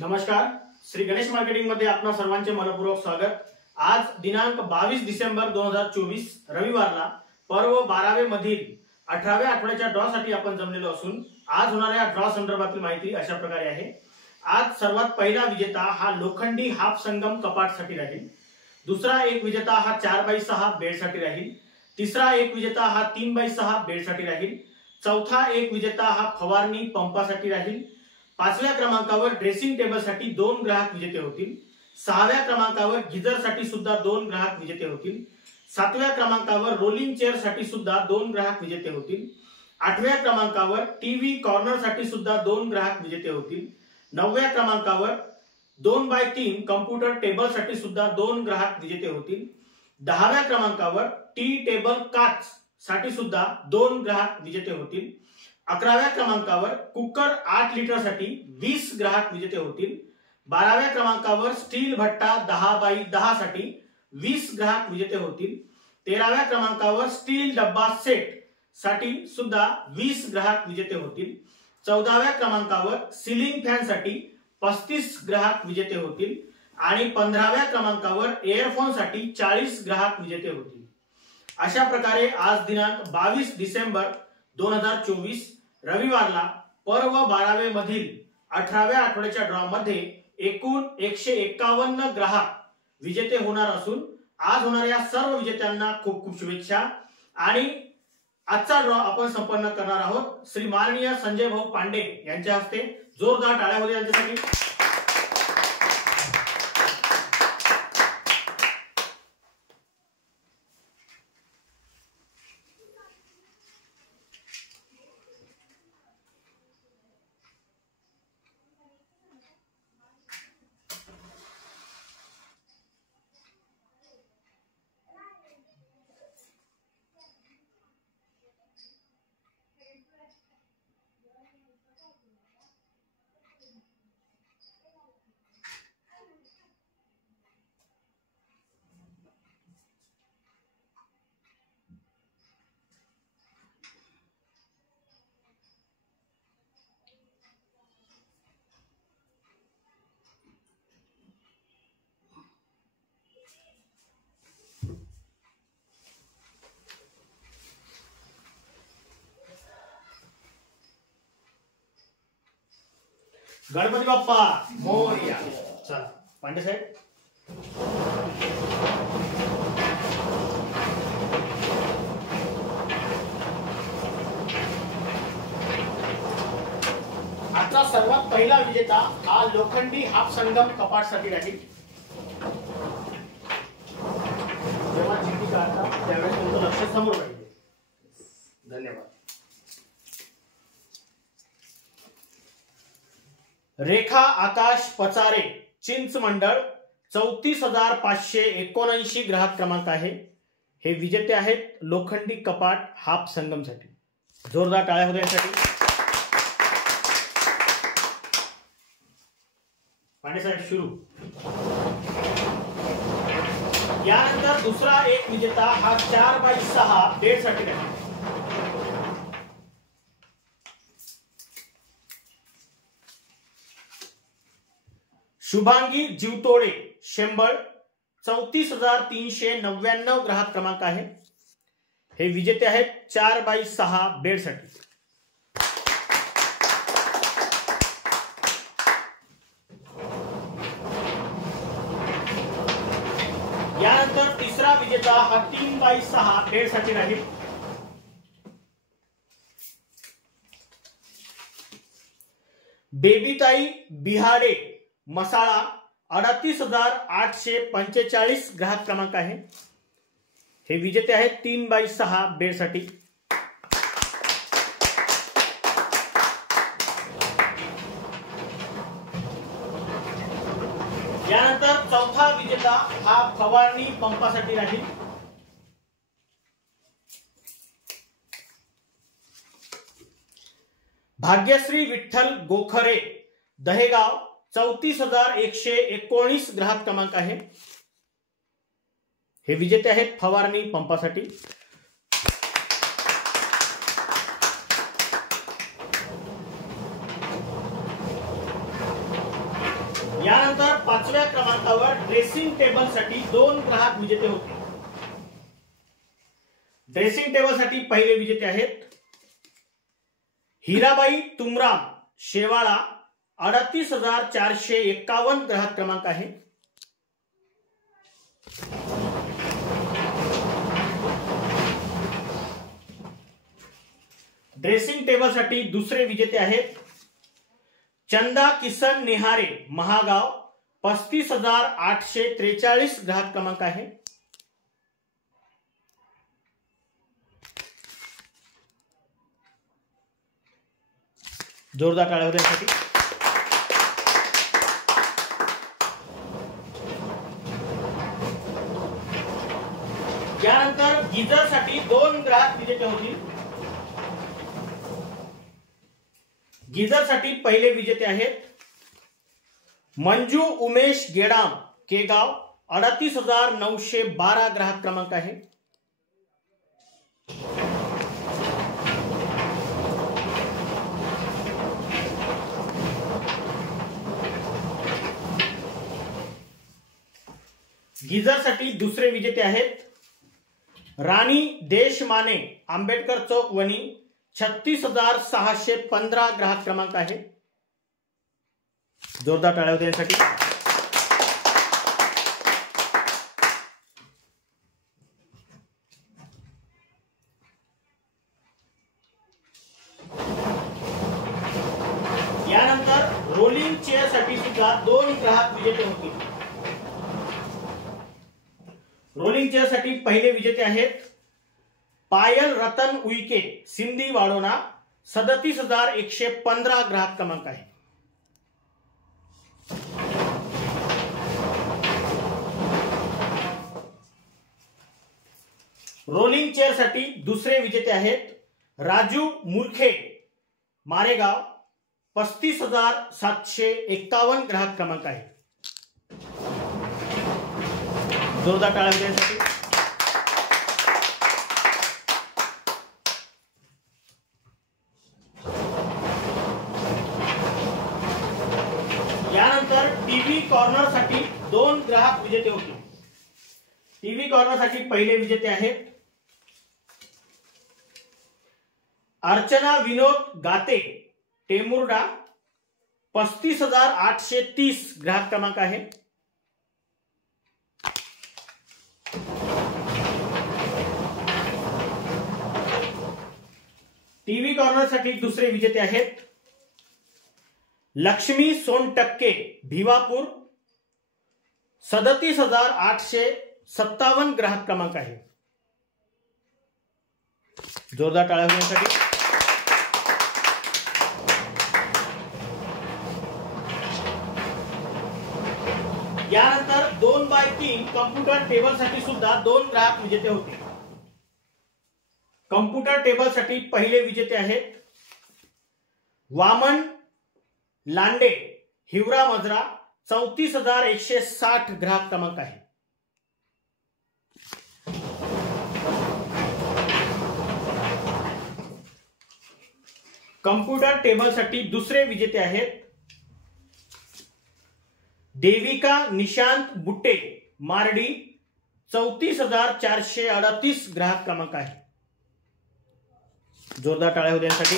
नमस्कार, श्री गणेश मार्केटिंग मध्ये आपणा सर्वांचे मनपूर्वक स्वागत। आज दिनांक 22 डिसेंबर 2024 रविवारला पर्व 12वे मधील 18व्या आठवड्याच्या ड्रॉ साठी आपण जमलेलो असून आज होणाऱ्या ड्रॉ संदर्भातील माहिती अशा प्रकारे आहे। आज सर्वात पहिला विजेता हा लोखंडी हाफ संगम कपाट साठी राहील। दुसरा एक विजेता हा 4x6 बेड साठी राहील। तिसरा एक विजेता हा 3x6 बेड साठी राहील। चौथा एक विजेता हा फवारणी पंपासाठी राहील। पाचव्या क्रमांकावर ड्रेसिंग टेबल साठी 2 ग्राहक विजेते होतील। सहाव्या क्रमांकावर गीजर साठी सुद्धा 2 ग्राहक विजेते होतील। सातव्या क्रमांकावर रोलिंग चेअर साठी सुद्धा 2 ग्राहक विजेते होतील। आठव्या क्रमांकावर टीव्ही कॉर्नर साठी सुद्धा 2 ग्राहक विजेते होतील। नवव्या क्रमांकावर 2x3 कॉम्प्युटर टेबल साठी सुद्धा 2 ग्राहक विजेते होतील। 10व्या क्रमांकावर टी टेबल काच साठी सुद्धा 2 ग्राहक विजेते होतील। 11व्या क्रमांकावर कुकर 8 लिटर साठी 20 ग्राहक विजेते होतील। 12व्या क्रमांकावर स्टील भट्टा 10x10 साठी 20 ग्राहक विजेते होतील। 13व्या क्रमांकावर स्टील डब्बा सेट साठी सुद्धा 20 ग्राहक विजेते होतील। 14व्या क्रमांकावर सीलिंग फॅन साठी 35 ग्राहक विजेते होतील आणि 15व्या क्रमांकावर एअरफोन साठी 40 ग्राहक विजेते होतील। अशा प्रकारे आज दिनांक 22 डिसेंबर 2024 रविवारला पर्व 12वे मधील 18व्या आठवड्याच्या ड्रॉ मध्ये एकूण 151 ग्राहक विजेते होणार असून आज होणाऱ्या सर्व विजेत्यांना खूप खूप शुभेच्छा। आणि आजचा ड्रॉ आपण संपन्न करणार आहोत श्री माननीय संजय भाऊ पांडे यांच्या हस्ते। जोरदार टाळ्या होऊ द्या त्यांच्यासाठी। गणपती बाप्पा मोरया। चला पांडे साहेब, आजचा सर्वात पहिला विजेता हा लोखंडी हाफ संगम कपाट साठी राहील। जेव्हा चिठ्ठी काढता त्यावेळेस तुमचं लक्ष समोर राहील। धन्यवाद। रेखा आकाश पचारे चिंच मंडळ 34,579 ग्राहक क्रमांक आहे। हे विजेते आहेत लोखंडी कपाट हाफ संगम साठी। जोरदार टाळ्या होऊ द्या यासाठी। पांडे साहेब सुरू। यानंतर दुसरा एक विजेता हा 4x6 बेड साठी आहे। शुभांगी जीवतोडे शेंबळ 34,399 ग्राहक क्रमांक आहे। हे विजेते आहेत 4x6 बेड साठी। यानंतर तिसरा विजेता हा 3x6 बेड साठी राहील। बेबीताई बिहाडे मसाळा 38,845 ग्राहक क्रमांक आहे। हे विजेते आहेत 3x6 बेड साठी। यानंतर चौथा विजेता हा फवारणी पंपासाठी राहील। भाग्यश्री विठ्ठल गोखरे दहेगाव 34,119 ग्राहक क्रमांक आहे। हे विजेते आहेत फवारणी पंपासाठी। 5व्या क्रमांकावर ड्रेसिंग टेबल साठी 2 ग्राहक विजेते होते. ड्रेसिंग टेबल साठी पहिले विजेते आहेत हिराबाई तुमराम शेवाळा, 38,451 ग्राहक क्रमांक आहे. ड्रेसिंग टेबल साठी दुसरे विजेते आहेत चंदा किसन नेहारे महागाव, 35,843 ग्राहक क्रमांक आहे. जोरदार टाळ्या होत्या यासाठी. यानंतर गीजर साठी 2 ग्राहक विजेते होतील. गीजर साठी पहिले विजेते आहेत मंजू उमेश गेडाम केगाव, 38,912 ग्राहक क्रमांक आहे. गीजर साठी दुसरे विजेते आहेत राणी देशमाने आंबेडकर चौक वणी, 36,615 ग्राहक क्रमांक आहे. जोरदार टाळ्या होत्या यासाठी. यानंतर रोलिंग चेअर साठी सुद्धा 2 ग्राहक विजेते होतील. रोलिंग चेअर साठी पहिले विजेते आहेत पायल रतन उईके सिंधी वाडोना, 37,115 ग्राहक क्रमांक आहे. रोलिंग चेअर साठी दुसरे विजेते आहेत राजू मुरखे मारेगाव, 35,751 ग्राहक क्रमांक आहे. जोरदार टाळ्या होत्या. यानंतर टीव्ही कॉर्नर साठी 2 ग्राहक विजेते होते. टीव्ही कॉर्नर साठी पहिले विजेते आहेत अर्चना विनोद गाते टेमुर्डा, 35,830 ग्राहक क्रमांक आहे. टीव्ही कॉर्नर साठी दुसरे विजेते आहेत लक्ष्मी सोनटक्के भिवापूर, 37,857 ग्राहक क्रमांक आहे. जोरदार टाळ्या होण्यासाठी. यानंतर 2x3 कम्प्युटर टेबल साठी सुद्धा 2 ग्राहक विजेते होते. कम्प्युटर टेबल साठी पहिले विजेते आहेत वामन लांडे हिवरा मजरा, 34,160 ग्राहक क्रमांक आहे. कम्प्युटर टेबल साठी दुसरे विजेते आहेत देविका निशांत बुट्टे मारडी, 34,438 ग्राहक क्रमांक आहे. जोरदार टाळ्या होत्या यासाठी.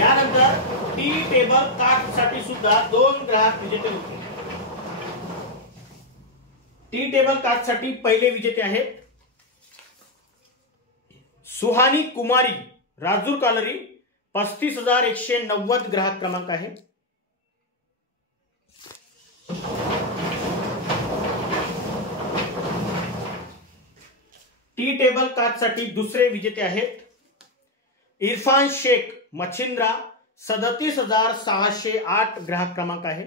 यानंतर टी टेबल कार्ड साठी सुद्धा 2 ग्राहक विजेते होते. टी टेबल कार्ड साठी पहिले विजेते आहेत सुहानी कुमारी राजूर कालरी, 35,190 ग्राहक क्रमांक आहे. टी टेबल कार्ड साठी दुसरे विजेते आहेत इरफान शेख मच्छिंद्रा, 37,608 ग्राहक क्रमांक आहे.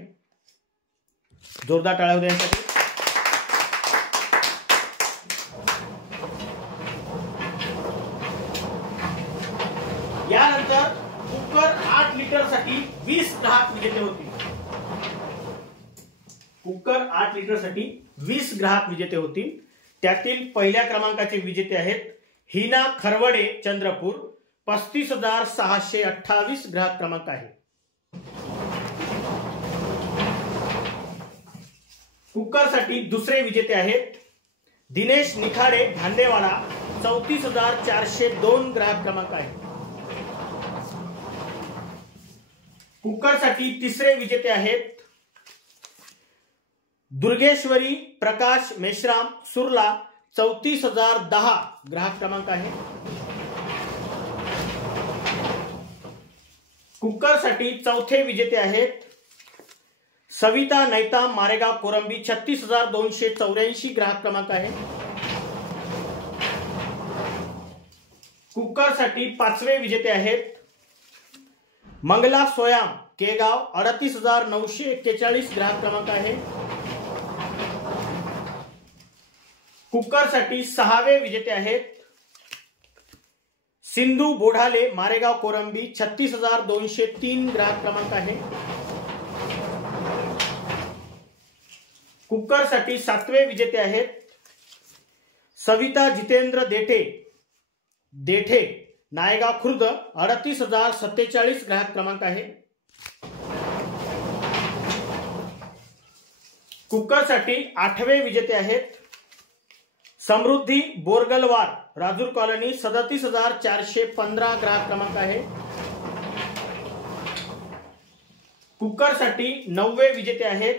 जोरदार टाळ्या होत्या यासाठी. यानंतर कुकर 8 लिटर साठी 20 ग्राहक विजेते होतील. कुकर 8 लिटर साठी 20 ग्राहक विजेते होतील. त्यातील पहिल्या क्रमांकाचे विजेते आहेत हिना खरवडे चंद्रपूर, 35,628 ग्राहक क्रमांक आहे। कुकरसाठी दुसरे विजेते आहेत दिनेश निखाडे धांडेवाडा 34,402 ग्राहक क्रमांक आहे। कुकरसाठी तिसरे विजेते आहेत दुर्गेश्वरी प्रकाश मेश्राम सुरला 34,010 ग्राहक क्रमांक आहे। कुकरसाठी चौथे विजेते आहेत सविता नैताम मारेगाव कोरंबी 36,284 ग्राहक क्रमांक आहे। कुकरसाठी पाचवे विजेते आहेत मंगला सोयाम केगाव 38,941 ग्राहक क्रमांक आहे। कुकरसाठी सहावे विजेते आहेत सिंधू बोढाले मारेगाव कोरंबी 36,203 ग्राहक क्रमांक आहे। कुकरसाठी सातवे विजेते आहेत सविता जितेंद्र देठे नायगाव खुर्द 38,047 ग्राहक क्रमांक आहे। कुकरसाठी आठवे विजेते आहेत समृद्धी बोरगलवार राजूर कॉलनी 37,415 ग्राहक क्रमांक आहे। कुकरसाठी नववे विजेते आहेत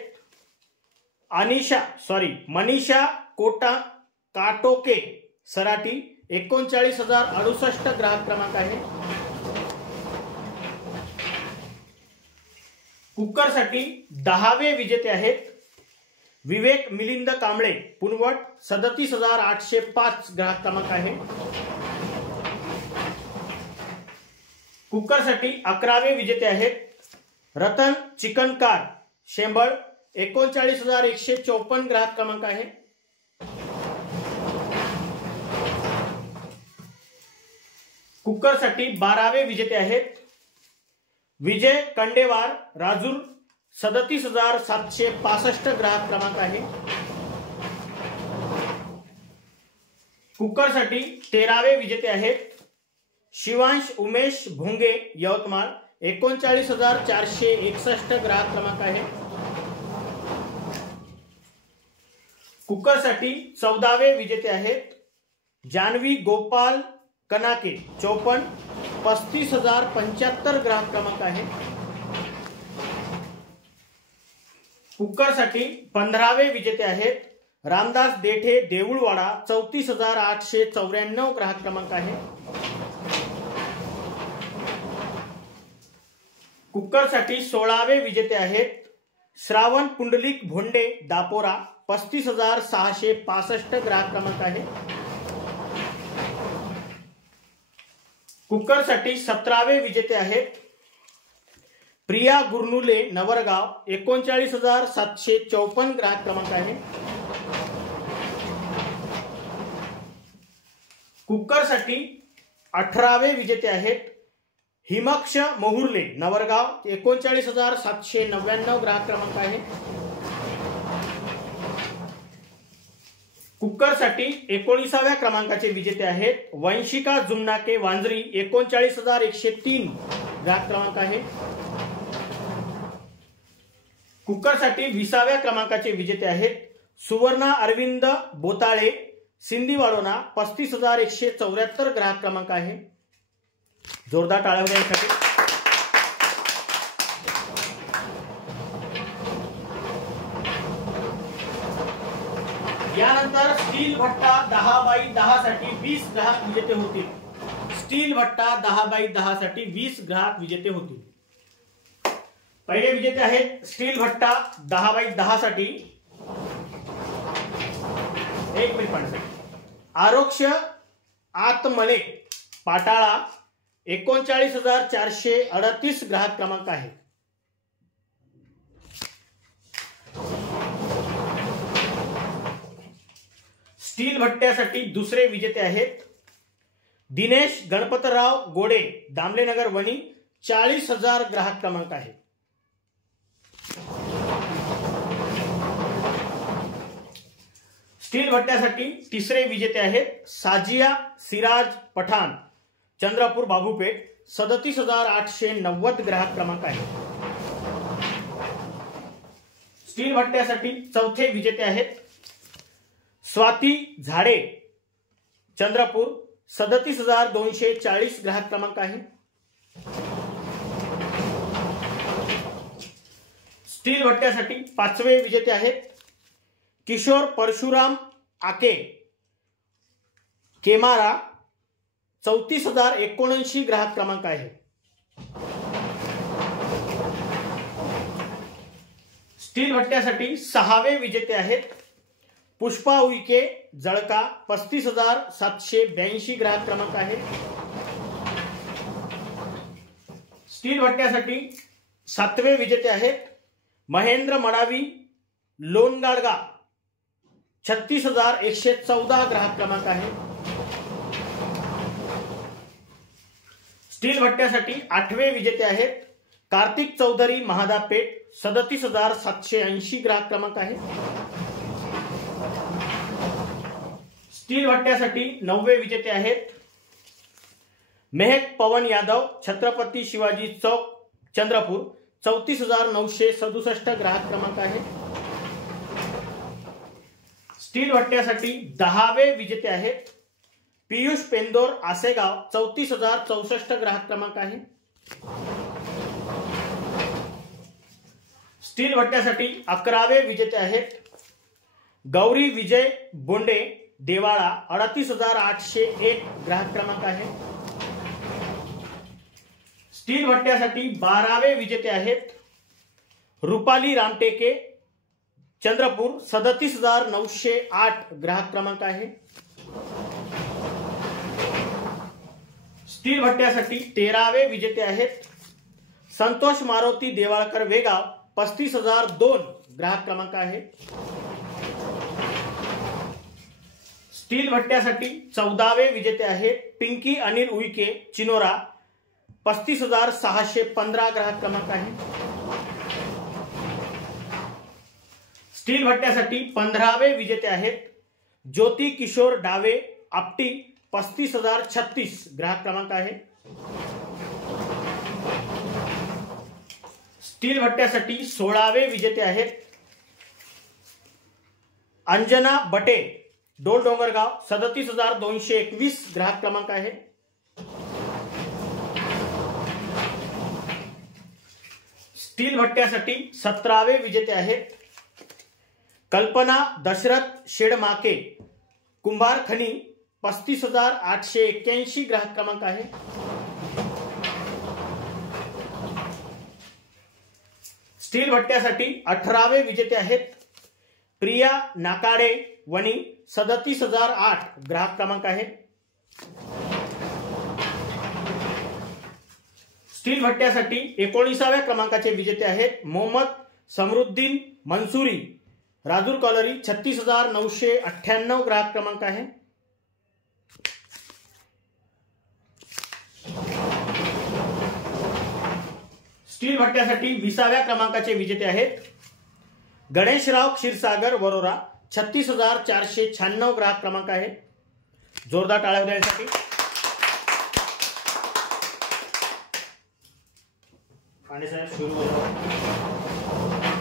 मनीषा काटोके सराटी 39,068 ग्राहक क्रमांक आहे। कुकरसाठी दहावे विजेते आहेत विवेक मिलिंद कांबळे पुनवट 37,805 ग्राहक क्रमांक आहे। कुकरसाठी 11वे विजेते आहेत रतन चिकनकार शेंबळ 39,154 ग्राहक क्रमांक आहे। कुकरसाठी 12वे विजेते आहेत विजय कंडेवार राजूर 37,765 ग्राहक क्रमांक आहे। कुकरसाठी 13वे विजेते आहेत शिवांश उमेश भोंगे यवतमाळ 39,461 ग्राहक क्रमांक आहे। कुकरसाठी 14वे विजेते आहेत जानवी गोपाल कनाके 54 35,075 ग्राहक क्रमांक आहे। कुकरसाठी 15वे विजेते आहेत रामदास देठे देऊळवाडा 34,894 ग्राहक क्रमांक आहे। कुकरसाठी 16वे विजेते आहेत श्रावण पुंडलिक भोंडे दापोरा 35,665 ग्राहक क्रमांक आहे। कुकरसाठी 17वे विजेते आहेत प्रिया गुरनुले नवरगाव 39,754 ग्राहक क्रमांक आहे। कुकरसाठी 18वे विजेते आहेत हिमक्ष मोहुर्ले नवरगाव 39,799 ग्राहक क्रमांक आहे। कुकरसाठी 19व्या क्रमांकाचे विजेते आहेत वंशिका जुमनाके वांजरी 39,103 ग्राहक क्रमांक आहे। कुकरसाठी 20व्या क्रमांकाचे विजेते आहेत सुवर्णा अरविंद बोताळे सिंधीवाडोना 35,174 ग्राहक क्रमांक आहे। जोरदार टाळ्या होत्या यासाठी। यानंतर स्टील भट्टा 10x10 साठी 20 ग्राहक विजेते होतील। स्टील भट्टा 10x10 साठी 20 ग्राहक विजेते होतील। पहिले विजेते आहेत स्टील भट्टा 10x10 साठी 1 मिनिट आरोक्ष आतमळे पाटाळा 39,438 ग्राहक क्रमांक आहे। स्टील भट्ट्यासाठी दुसरे विजेते आहेत दिनेश गणपतराव गोडे दामलेनगर वणी 40,000 ग्राहक क्रमांक आहे। स्टील भट्ट्यासाठी तिसरे विजेते आहेत साजिया सिराज पठाण चंद्रपूर बाबूपेठ 37,890 ग्राहक क्रमांक आहे। स्टील भट्ट्यासाठी चौथे विजेते आहेत स्वाती झाडे, चंद्रपूर 37,240 ग्राहक क्रमांक आहे। स्टील भट्ट्यासाठी पाचवे विजेते आहेत किशोर परशुराम आके, केमारा 34,079 ग्राहक क्रमांक आहे। स्टील भट्ट्यासाठी सहावे विजेते आहेत पुष्पा उईके, जळका 35,782 ग्राहक क्रमांक आहे। स्टील भट्ट्यासाठी सातवे विजेते आहेत महेंद्र मडावी, लोणगाडगा 36,114 ग्राहक क्रमांक आहे। स्टील भट्ट्यासाठी आठवे विजेते आहेत कार्तिक चौधरी, महादापेठ 37,780 ग्राहक क्रमांक आहे। स्टील भट्ट्यासाठी नववे विजेते आहेत मेहक पवन यादव, छत्रपती शिवाजी चौक, चंद्रपूर 34,967 ग्राहक क्रमांक आहे। स्टील भट्ट्यासाठी दहावे विजेते आहेत पियुष पेंदोर, आसेगाव 34,064 ग्राहक क्रमांक आहे। स्टील भट्ट्यासाठी 11वे विजेते आहेत गौरी विजय बोंडे, देवाळा 38,801 ग्राहक क्रमांक आहे। स्टील भट्ट्यासाठी 12वे विजेते आहेत रुपाली रामटेके, चंद्रपूर 37,908 ग्राहक क्रमांक आहे। स्टील भट्ट्यासाठी 13वे विजेते आहेत संतोष मारुती देवाळकर, वेगाव 35,002 ग्राहक क्रमांक आहे। स्टील भट्ट्यासाठी 14वे विजेते आहेत पिंकी अनिल उईके, चिनोरा 35,615 ग्राहक क्रमांक आहे। स्टील भट्ट्यासाठी 15वे विजेते आहेत ज्योती किशोर डावे, आपटी 35,036 ग्राहक क्रमांक आहे। स्टील भट्ट्यासाठी 16वे विजेते आहेत अंजना बटे, डोल डोंगरगाव 37,221 ग्राहक क्रमांक आहे। स्टील भट्ट्यासाठी 17वे विजेते आहेत कल्पना दशरथ शेडमाके, कुंभार खनी 35,881 ग्राहक क्रमांक आहे। स्टील भट्ट्यासाठी 18वे विजेते आहेत प्रिया नाकाडे, वणी 37,008 ग्राहक क्रमांक आहे। स्टील भट्ट्यासाठी 19व्या क्रमांकाचे विजेते आहेत मोहम्मद समरुद्दीन मंसूरी, राजूर कॉलरी 36,998 ग्राहक क्रमांक आहे। स्टील भट्ट्यासाठी 20व्या क्रमांकाचे विजेते आहेत गणेशराव क्षीरसागर, वरोरा 36,496 ग्राहक क्रमांक आहे। जोरदार टाळ्या देण्यासाठी पांडे साहेब सुरू करा।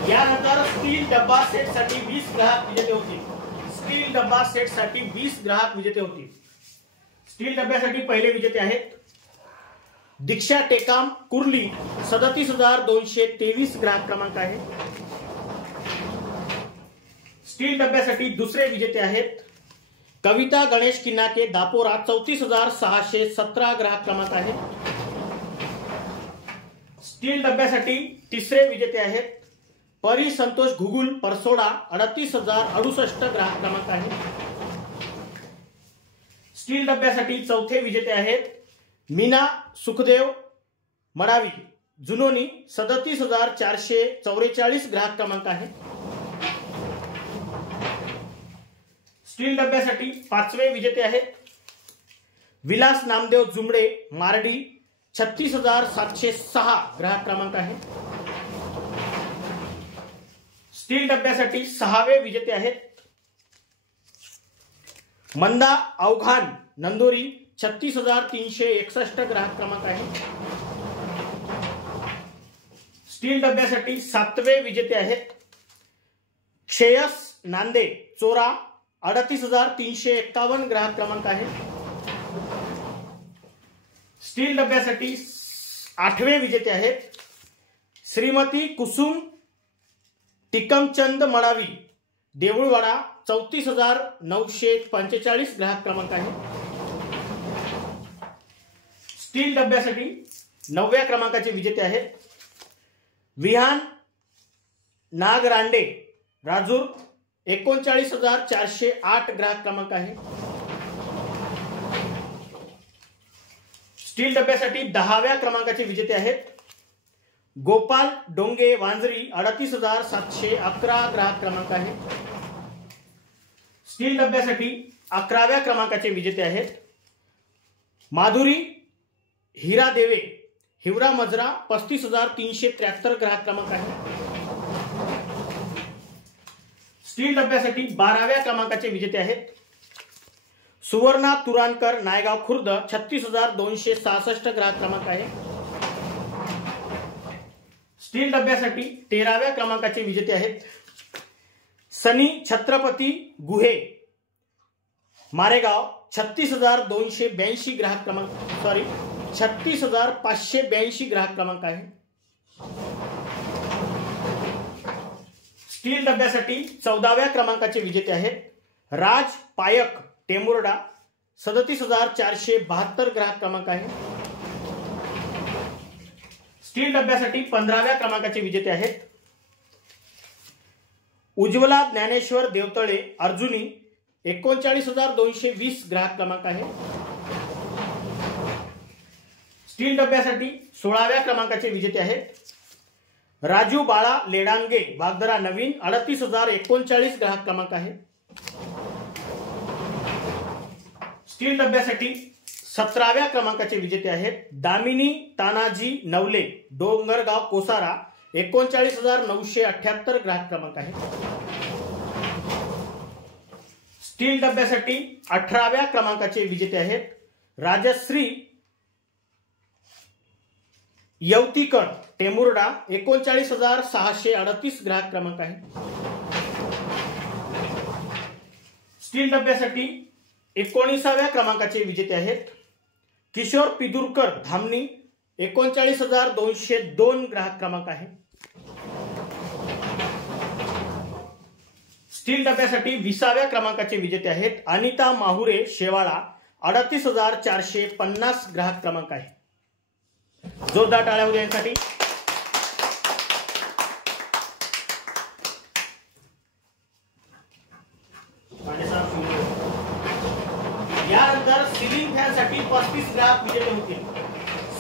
यानंतर स्टील डब्बा सेट साठी 20 ग्राहक विजेते होतील। स्टील डब्बा सेट साठी 20 ग्राहक विजेते होतील। स्टील डब्यासाठी पहिले विजेते आहेत दीक्षा टेकाम, कुर्ली 37,223 ग्राहक क्रमांक आहे। स्टील डब्यासाठी दुसरे विजेते आहेत कविता गणेश किन्नाके, दापोरा 34,617 ग्राहक क्रमांक आहे। स्टील डब्यासाठी तिसरे विजेते आहेत परी संतोष घुगुल, परसोडा 38,068 ग्राहक क्रमांक आहे। स्टील डब्यासाठी चौथे विजेते आहेत मीना सुखदेव मडावी, जुनोनी 37,444 ग्राहक क्रमांक आहे। स्टील डब्यासाठी पाचवे विजेते आहेत विलास नामदेव जुमडे, मारडी 36,706 ग्राहक क्रमांक आहे। स्टील डब्यासाठी सहावे विजेते आहेत मंदा अवघान, नंदोरी 36,361 ग्राहक क्रमांक आहे. स्टील डब्यासाठी 7वे विजेते आहेत श्रेयस नांदे चोरा 38,351 ग्राहक क्रमांक आहे. स्टील डब्यासाठी 8वे विजेते आहेत श्रीमती कुसुम टिकमचंद मडावी देऊळवाडा 34,945 ग्राहक क्रमांक आहे. स्टील डब्यासाठी 9व्या क्रमांकाचे विजेते आहेत विहान नागरांडे राजूर 39,408 ग्राहक क्रमांक आहे. स्टील डब्यासाठी 10व्या क्रमांकाचे विजेते आहेत गोपाल डोंगे वांजरी 38,711 ग्राहक क्रमांक आहे. स्टील डब्यासाठी 11व्या क्रमांकाचे विजेते आहेत माधुरी हिरा देवे हिवरा मजरा 35,373 ग्राहक क्रमांक आहे. स्टील डब्यासाठी 12व्या क्रमांकाचे विजेते आहेत सुवर्णा तुरानकर नायगाव खुर्द 36,266 ग्राहक क्रमांक आहे. स्टील डब्यासाठी 13व्या क्रमांकाचे विजेते आहेत सनी छत्रपती गुहे मारेगाव 36,282 ग्राहक क्रमांक 36,582 ग्राहक क्रमांक आहे. स्टील डब्यासाठी 14व्या क्रमांकाचे विजेते आहेत राज पायक टेमुर्डा 37,472 ग्राहक क्रमांक आहे. स्टील डब्यासाठी 15व्या क्रमांकाचे विजेते आहेत उज्ज्वला ज्ञानेश्वर देवतळे अर्जुनी 39,220 ग्राहक क्रमांक आहे. स्टील डब्यासाठी 16व्या क्रमांकाचे विजेते आहेत राजू बाळा लेडांगे वागदरा नवीन 38,039 ग्राहक क्रमांक आहे. स्टील डब्यासाठी 17व्या क्रमांकाचे विजेते आहेत दामिनी तानाजी नवले डोंगरगाव कोसारा 39,978 ग्राहक क्रमांक आहे. स्टील डब्यासाठी 18व्या क्रमांकाचे विजेते आहेत राजश्री यवतीकर टेमुर्डा 39,638 ग्राहक क्रमांक आहे. स्टील डब्यासाठी 19व्या क्रमांकाचे विजेते आहेत किशोर पिदुरकर धामणी 39,202 ग्राहक क्रमांक आहे. स्टील डब्यासाठी 20व्या क्रमांकाचे विजेते आहेत अनिता माहुरे शेवाळा 38,450 ग्राहक क्रमांक आहे. जोरदार टाळ्या होऊ द्या यांसाठी. यानंतर सिलिंग फॅन साठी 35 ग्राहक विजेते होतील.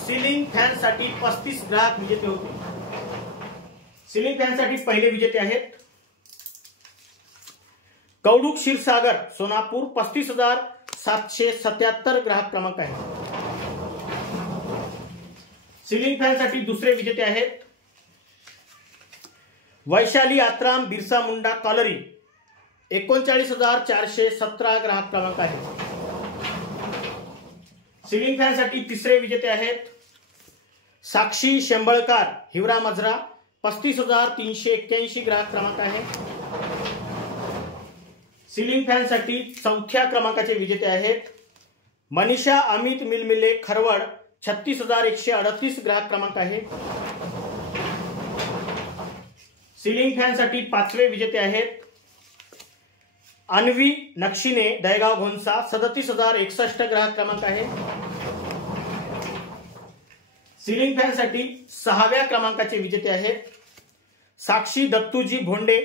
सिलिंग फॅन साठी 35 ग्राहक विजेते होतील. सिलिंग फॅन साठी पहिले विजेते आहेत कौडुक क्षीरसागर सोनापूर 35,777 ग्राहक क्रमांक आहे. सिलिंग फॅन साठी दुसरे विजेते आहेत वैशाली आत्राम बिरसा मुंडा कॉलरी 39,417 ग्राहक क्रमांक आहे. सिलिंग फॅन साठी तिसरे विजेते आहेत साक्षी शेंबळकार हिवरा मजरा 35,381 ग्राहक क्रमांक आहे. सिलिंग फॅन साठी चौथ्या क्रमांकाचे विजेते आहेत मनीषा अमित मिलमिले खरवड 36,138 ग्राहक क्रमांक आहे. सिलिंग फॅन साठी 5वे विजेते आहेत अन्वी नक्षिने दहेगाव घोंसा 37,061 ग्राहक क्रमांक आहे. सिलिंग फॅन साठी 6व्या क्रमांकाचे विजेते आहेत साक्षी दत्तूजी भोंडे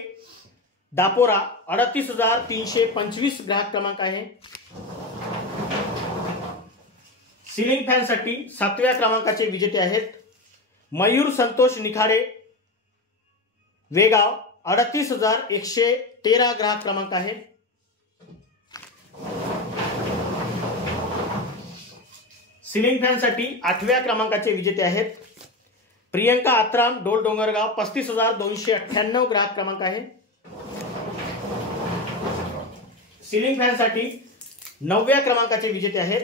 दापोरा 38,325 ग्राहक क्रमांक आहे. सिलिंग फॅन साठी 7व्या क्रमांकाचे विजेते आहेत मयूर संतोष निखाडे वेगाव 38,113 ग्राहक क्रमांक आहे. सिलिंग फॅन साठी 8व्या क्रमांकाचे विजेते आहेत प्रियंका आत्राम डोल डोंगरगाव 35,298 ग्राहक क्रमांक आहे. सिलिंग फॅन साठी 9व्या क्रमांकाचे विजेते आहेत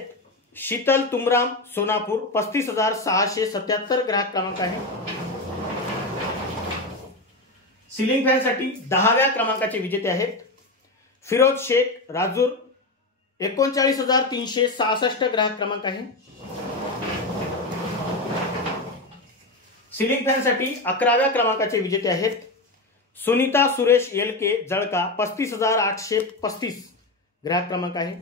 शीतल तुमराम सोनापूर 35,677 ग्राहक क्रमांक आहे. सिलिंग फॅन साठी 10व्या क्रमांकाचे विजेते आहेत फिरोज शेख राजूर 39,366 ग्राहक क्रमांक आहे. सिलिंग फॅन साठी 11व्या क्रमांकाचे विजेते आहेत सुनीता सुरेश येलके जळका 35,835 ग्राहक क्रमांक आहे.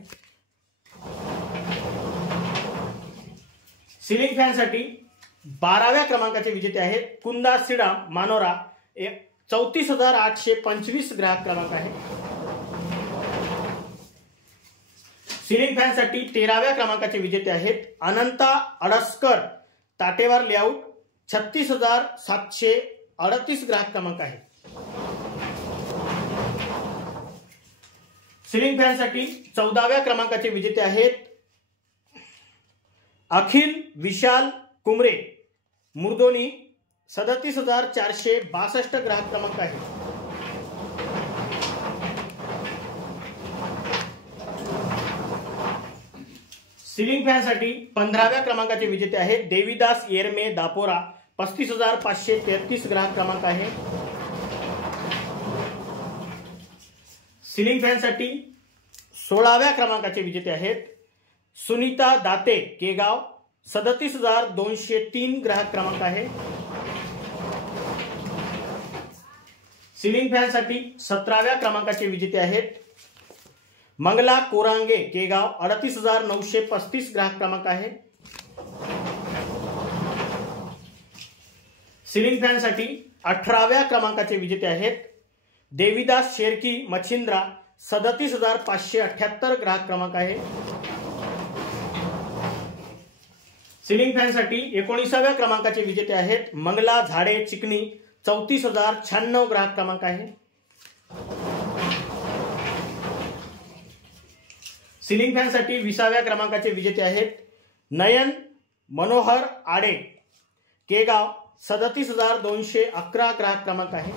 सिलिंग फॅन साठी 12व्या क्रमांकाचे विजेते आहेत कुंदा श्रीराम मानोरा 34,825 ग्राहक क्रमांक आहे. सिलिंग फॅन साठी 13व्या क्रमांकाचे विजेते आहेत अनंता अडसकर ताटेवार लेआउट 36,738 ग्राहक क्रमांक आहे. सिलिंग फॅन साठी 14व्या क्रमांकाचे विजेते आहेत अखिल विशाल कुमरे मुर्दोनी 37,462 ग्राहक क्रमांक आहे. सिलिंग फॅन साठी 15व्या क्रमांकाचे विजेते आहेत देवीदास येरमे दापोरा 35,533 ग्राहक क्रमांक आहे. सिलिंग फॅन साठी 16व्या क्रमांकाचे विजेते आहेत सुनीता दाते केगाव 37,203 ग्राहक क्रमांक आहे. सिलिंग फॅन साठी 17व्या क्रमांकाचे विजेते आहेत मंगला कोरांगे केगाव 38,935 ग्राहक क्रमांक आहे. सिलिंग फॅन साठी 18व्या क्रमांकाचे विजेते आहेत देवीदास शेरकी मच्छिंद्रा 37,578 ग्राहक क्रमांक आहे. सिलिंग फॅन साठी 19व्या क्रमांकाचे विजेते आहेत मंगला झाडे चिकणी 34,096 ग्राहक क्रमांक आहे. सिलिंग फॅन साठी 20व्या क्रमांकाचे विजेते आहेत नयन मनोहर आडे केगाव 37,211 ग्राहक क्रमांक आहे.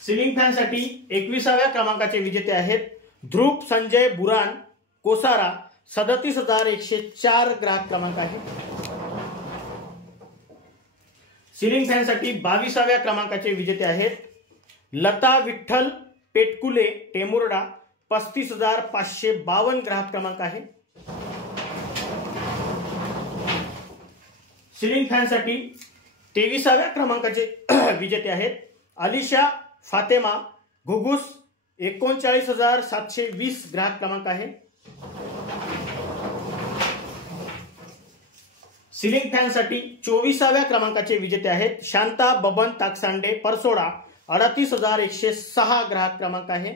सिलिंग फॅन साठी 21व्या क्रमांकाचे विजेते आहेत ध्रुव संजय बुरान कोसारा 37,104 ग्राहक क्रमांक आहे. सिलिंग फॅन साठी 22व्या क्रमांकाचे विजेते आहेत लता विठ्ठल पेटकुले टेमुर्डा 35,552 ग्राहक क्रमांक आहे. सिलिंग फॅन साठी 23व्या क्रमांकाचे विजेते आहेत अलिशा फातेमा घुगुस 39,720 ग्राहक क्रमांक आहे. सिलिंग फॅन साठी 24व्या क्रमांकाचे विजेते आहेत शांता बबन ताकसांडे परसोडा 38,106 ग्राहक क्रमांक आहे.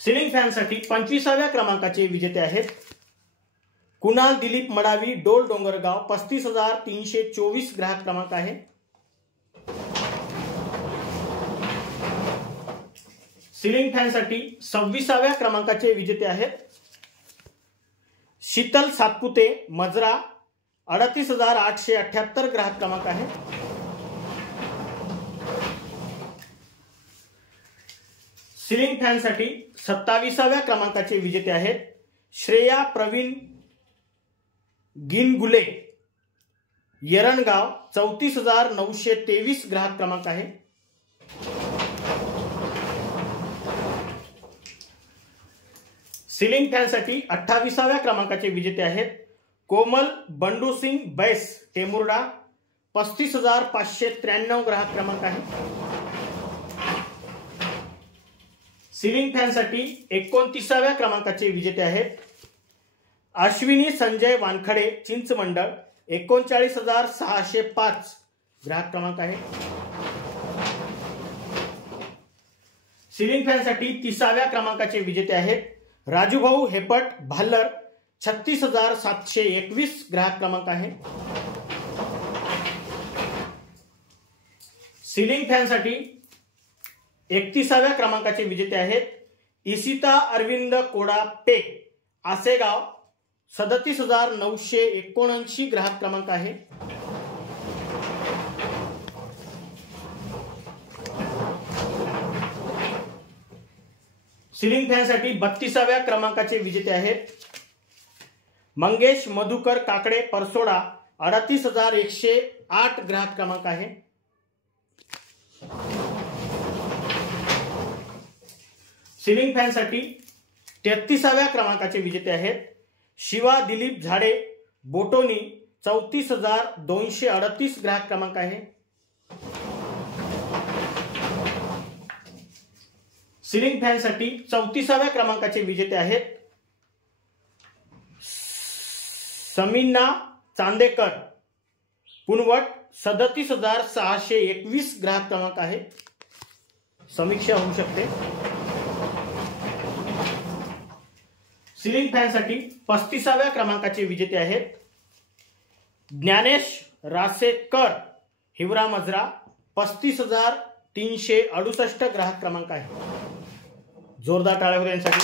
सिलिंग फॅन साठी 25व्या क्रमांकाचे विजेते आहेत कुणाल दिलीप मडावी डोल डोंगरगाव 35,324 ग्राहक क्रमांक आहे. सिलिंग फॅन साठी 26व्या क्रमांकाचे विजेते आहेत शीतल सातपुते मजरा 38,878 ग्राहक क्रमांक आहे. सिलिंग फॅन साठी 27व्या क्रमांकाचे विजेते आहेत श्रेया प्रवीण गिनगुले येरणगाव 34,923 ग्राहक क्रमांक आहे. सिलिंग फॅन साठी 28व्या क्रमांकाचे विजेते आहेत कोमल बंडू सिंग बैस टेमुर्डा 35,593 ग्राहक क्रमांक आहे. सिलिंग फॅन साठी 29व्या क्रमांकाचे विजेते आहेत अश्विनी संजय वानखडे चिंचमंडळ 39,605 ग्राहक क्रमांक आहे. सिलिंग फॅन साठी 30व्या क्रमांकाचे विजेते आहेत राजूभाऊ हेपट भाल्लर 36,721 ग्राहक क्रमांक आहे. सिलिंग फॅन साठी 31व्या क्रमांकाचे विजेते आहेत इशिता अरविंद कोडा पे आसेगाव 37,979 ग्राहक क्रमांक आहे. सिलिंग फॅनसाठी 32व्या क्रमांकाचे विजेते आहेत मंगेश मधुकर काकडे परसोडा, 38,108 ग्राहक क्रमांक आहे। सिलिंग फॅनसाठी 33व्या क्रमांकाचे विजेते आहेत शिवा दिलीप झाडे बोटोनी, 34,238 ग्राहक क्रमांक आहे। सिलिंग फॅनसाठी 34व्या क्रमांकाचे विजेते आहेत समीना चांदेकर पुनवट, 37,621 ग्राहक क्रमांक आहे। समीक्षा होऊ शकते। सिलिंग फॅनसाठी 35व्या क्रमांकाचे विजेते आहेत ज्ञानेश रासेकर हिवरा मजरा, 35,368 ग्राहक क्रमांक आहे। जोरदार टाळ्या होत्या यांसाठी।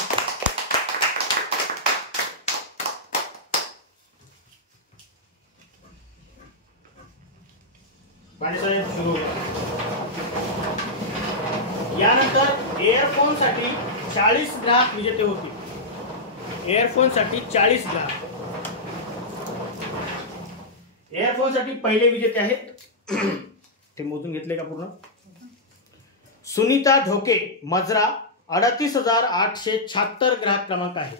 यानंतर एअरफोन साठी 40 ग्राहक विजेते होते। एअरफोन साठी 40 ग्राहक। एअरफोन साठी पहिले विजेते आहेत ते मोजून घेतले का पूर्ण? सुनीता ढोके मजरा, 38,876 ग्राहक क्रमांक आहे।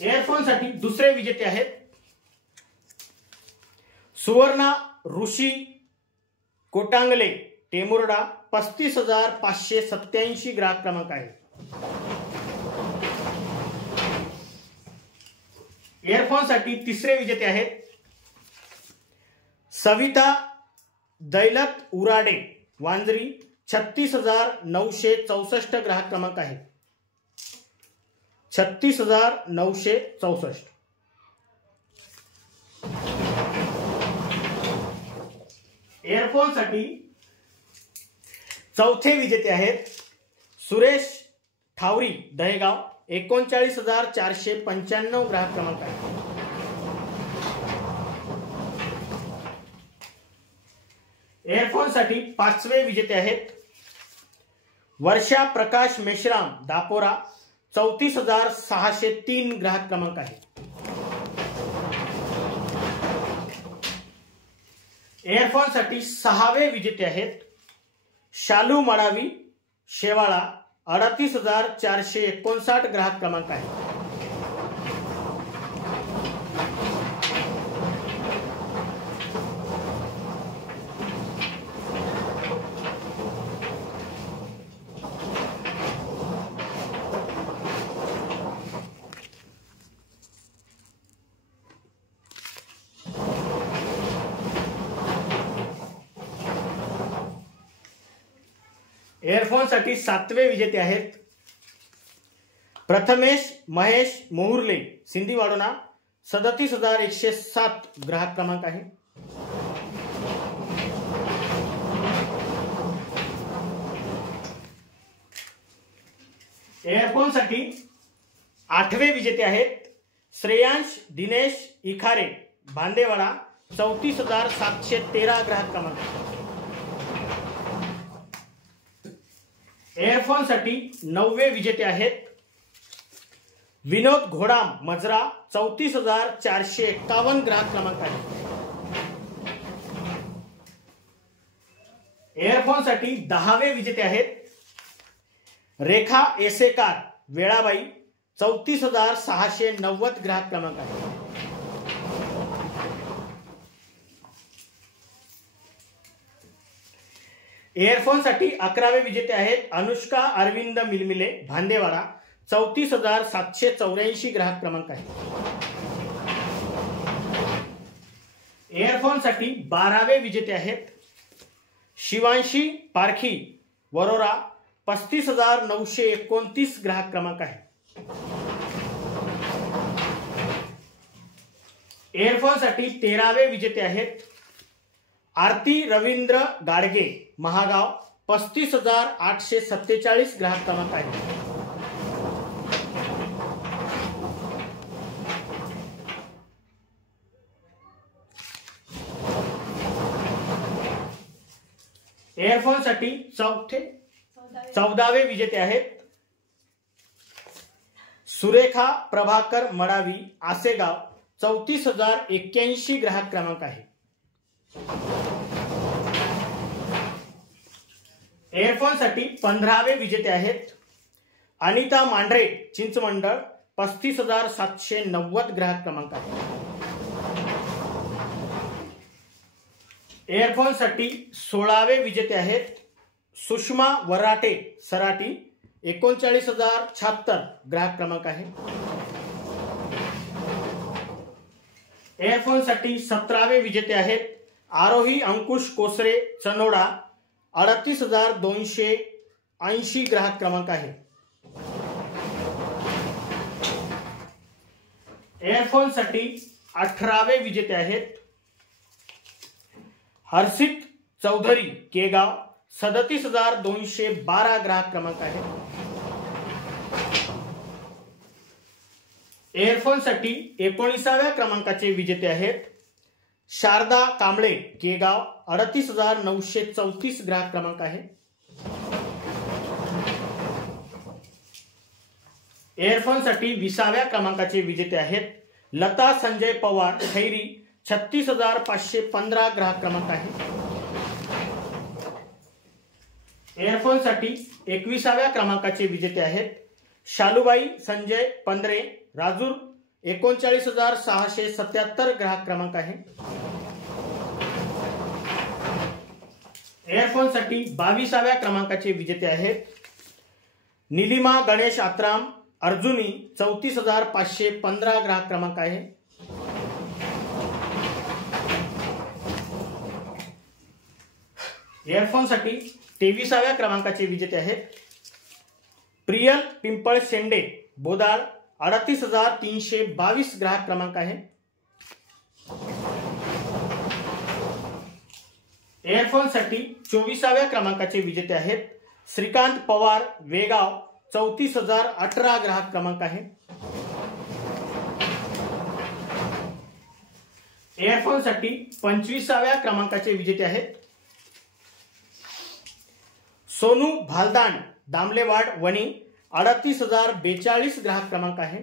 एअरफोन साठी दुसरे विजेते आहेत सुवर्णा ऋषी कोटांगले टेमुर्डा, 35,587 ग्राहक क्रमांक आहे। एअरफोन साठी तिसरे विजेते आहेत सविता दैलत उराडे वांजरी, 36,964 ग्राहक क्रमांक आहे। 36,964। एअरफोन साठी चौथे विजेते आहेत सुरेश ठावरी दहेगाव, 39,495 ग्राहक क्रमांक आहे। एअरफोन साठी पाचवे विजेते आहेत वर्षा प्रकाश मेश्राम दापोरा, 34,603 ग्राहक क्रमांक आहे। एअरफोन साठी सहावे विजेते आहेत शालू मडावी शेवाळा, 38,459 ग्राहक क्रमांक आहे। एअरफोन साठी सातवे विजेते आहेत प्रथमेश महेश मोहुर्ले सिंधीवाडोना, 37,107 ग्राहक क्रमांक आहे। एअरफोन साठी आठवे विजेते आहेत श्रेयांश दिनेश इखारे भांदेवाडा, 34,713 ग्राहक क्रमांक। एअरफोन साठी नववे विजेते आहेत विनोद घोडाम मजरा, 34,451 ग्राहक क्रमांक आहे। एअरफोन साठी दहावे विजेते आहेत रेखा एसेकार वेळाबाई, 34,690 ग्राहक क्रमांक आहे। एअरफोन साठी 11वे विजेते आहेत अनुष्का अरविंद मिलमिले भांदेवाडा, 34,784 ग्राहक क्रमांक आहे। एअरफोन साठी 12वे विजेते आहेत शिवांशी पारखी वरोरा, 35,929 ग्राहक क्रमांक आहे। एअरफोन साठी 13वे विजेते आहेत आरती रवींद्र गाडगे महागाव, 35,847 ग्राहक क्रमांक आहे। एअरफोन साठी 14वे विजेते आहेत सुरेखा प्रभाकर मडावी आसेगाव 34,081 ग्राहक क्रमांक आहे। एअरफोन साठी 15वे विजेते आहेत अनिता मांढरे चिंचमंडळ 35,790 ग्राहक क्रमांक आहे। एअरफोन साठी 16वे विजेते आहेत सुषमा वराटे सराटी 39,076 ग्राहक क्रमांक आहे। एअरफोन साठी 17वे विजेते आहेत आरोही अंकुश कोसरे चनोडा 38,280 ग्राहक क्रमांक आहे। एअरफोन साठी 18वे विजेते आहेत हर्षित चौधरी केगाव 37,212 ग्राहक क्रमांक आहे। एअरफोन साठी 19व्या क्रमांकाचे विजेते आहेत शारदा कांबळे केगाव 38,934 ग्राहक क्रमांक आहे। एअरफोन साठी 20व्या क्रमांकाचे विजेते आहेत लता संजय पवार खैरी 36,515 ग्राहक क्रमांक आहे। एअरफोन साठी 21व्या क्रमांकाचे विजेते आहेत शालूबाई संजय पंधरे राजूर 39,677 ग्राहक क्रमांक आहे। एअरफोन साठी 22व्या क्रमांकाचे विजेते आहेत निलिमा गणेश आत्राम अर्जुनी 34,515 ग्राहक क्रमांक आहे। एअरफोन साठी 23व्या क्रमांकाचे विजेते आहेत प्रियल पिंपळ शेंडे बोदाळ 38,322 ग्राहक क्रमांक आहे। एअरफोन साठी 24व्या क्रमांकाचे विजेते आहेत श्रीकांत पवार वेगाव 34,018 ग्राहक क्रमांक आहे। एअरफोन साठी 25व्या क्रमांकाचे विजेते आहेत सोनू भालदान दामलेवाड वणी 38,042 ग्राहक क्रमांक आहे।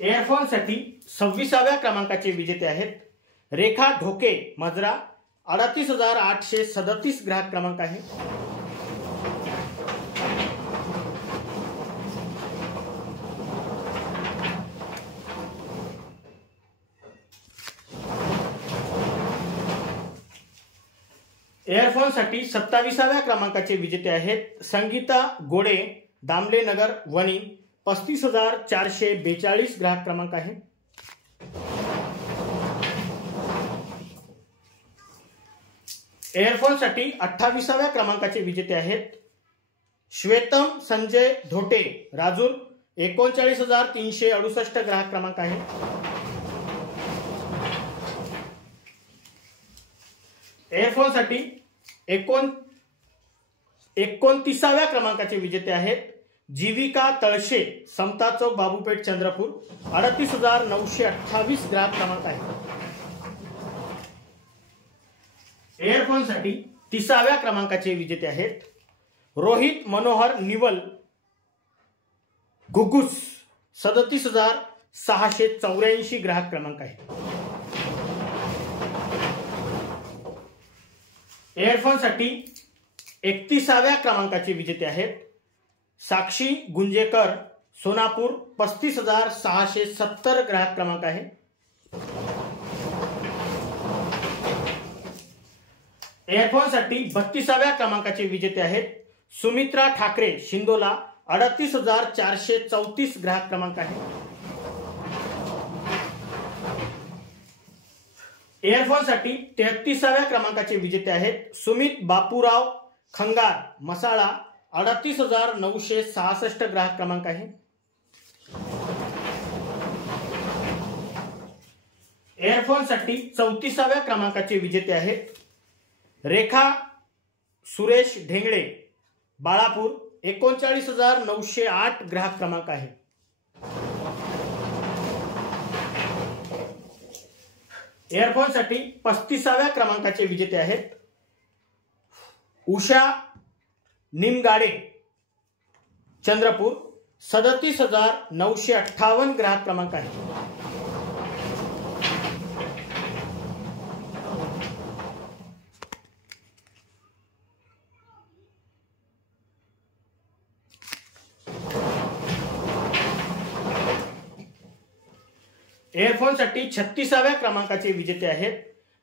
एअरफोन साठी 26व्या क्रमांकाचे विजेते आहेत रेखा ढोके मजरा 38,837 ग्राहक क्रमांक आहे। एअरफोन साठी 27व्या क्रमांकाचे विजेते आहेत संगीता गोडे दामले नगर वणी 35,442 ग्राहक क्रमांक आहे। एअरफोन साठी 28व्या क्रमांकाचे विजेते आहेत श्वेतम संजय धोटे राजूर 39,368 ग्राहक क्रमांक आहे। एअरफोन साठी 29व्या क्रमांकाचे विजेते आहेत जीविका तळशे समता चौक बाबूपेठ चंद्रपूर 38,928 ग्राहक क्रमांक आहे। एअरफोन साठी 30व्या क्रमांकाचे विजेते आहेत रोहित मनोहर निवल घुगुस 37,684 ग्राहक क्रमांक आहे। एअरफोन साठी 31व्या क्रमांकाचे विजेते आहेत साक्षी गुंजेकर सोनापूर 35,670 ग्राहक क्रमांक आहे। एअरफोन साठी 32व्या क्रमांकाचे विजेते आहेत सुमित्रा ठाकरे शिंदोला 38,434 ग्राहक क्रमांक आहे। एअरफोन साठी 33व्या क्रमांकाचे विजेते आहेत सुमित बापूराव खंगार मसाळा 38,966 ग्राहक क्रमांक आहे। एअरफोन साठी 34व्या क्रमांकाचे विजेते आहेत रेखा सुरेश ढेंगळे बाळापूर 39,908 ग्राहक क्रमांक आहे। एअरफोनसाठी 35व्या क्रमांकाचे विजेते आहेत उषा निमगाडे चंद्रपूर, 37,958 ग्राहक क्रमांक आहे. एअरफोनसाठी 36व्या क्रमांकाचे विजेते आहेत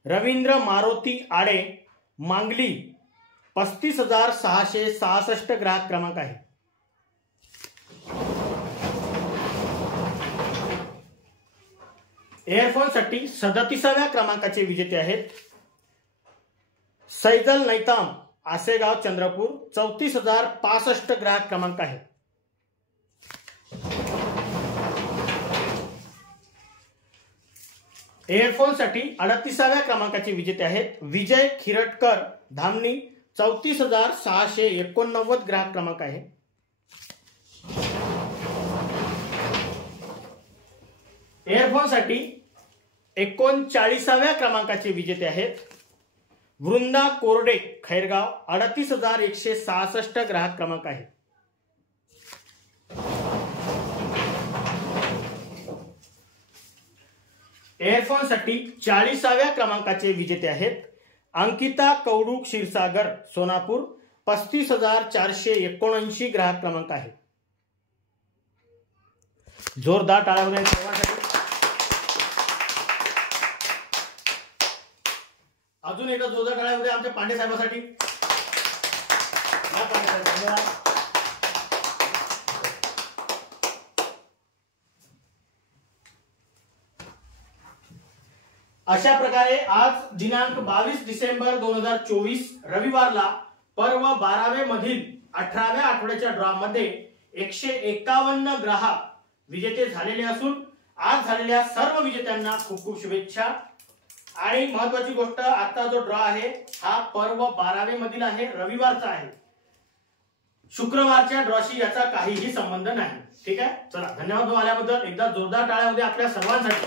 रवींद्र मारुती आडे मांगली, 35,666 ग्राहक क्रमांक आहे. एअरफोनसाठी 37व्या क्रमांकाचे विजेते आहेत सैजल नैताम आसेगाव चंद्रपूर, 34,065 ग्राहक क्रमांक आहे. एअरफोनसाठी 38व्या क्रमांकाचे विजेते आहेत विजय खिरटकर धामणी, 34,689 ग्राहक क्रमांक आहे. एअरफोनसाठी 39व्या क्रमांकाचे विजेते आहेत वृंदा कोरडे खैरगाव, 38,166 ग्राहक क्रमांक आहे. एअरफोनसाठी 40व्या क्रमांकाचे विजेते आहेत अंकिता कौडू क्षीरसागर सोनापूर, 35,479 ग्राहक क्रमांक आहे. जोरदार टाळ्या होत्या सर्वांसाठी. अजून एकदा जोरदार टाळ्या होत्या आमच्या पांडे साहेबांसाठी. अशा प्रकारे आज दिनांक 22 डिसेंबर 2024 रविवारला पर्व 12वे मधील 18व्या आठवड्याच्या ड्रॉ मध्ये 151 ग्राहक विजेते झालेले असून आज झालेल्या सर्व विजेत्यांना खूप खूप शुभेच्छा. आणि महत्त्वाची गोष्ट, आता जो ड्रॉ आहे हा पर्व 12वे मधील आहे, रविवारचा आहे. शुक्रवारच्या ड्रॉशी याचा काहीही संबंध नाही. ठीक आहे, चला धन्यवाद आल्याबद्दल. एकदा जोरदार टाळ्या होत्या आपल्या सर्वांसाठी.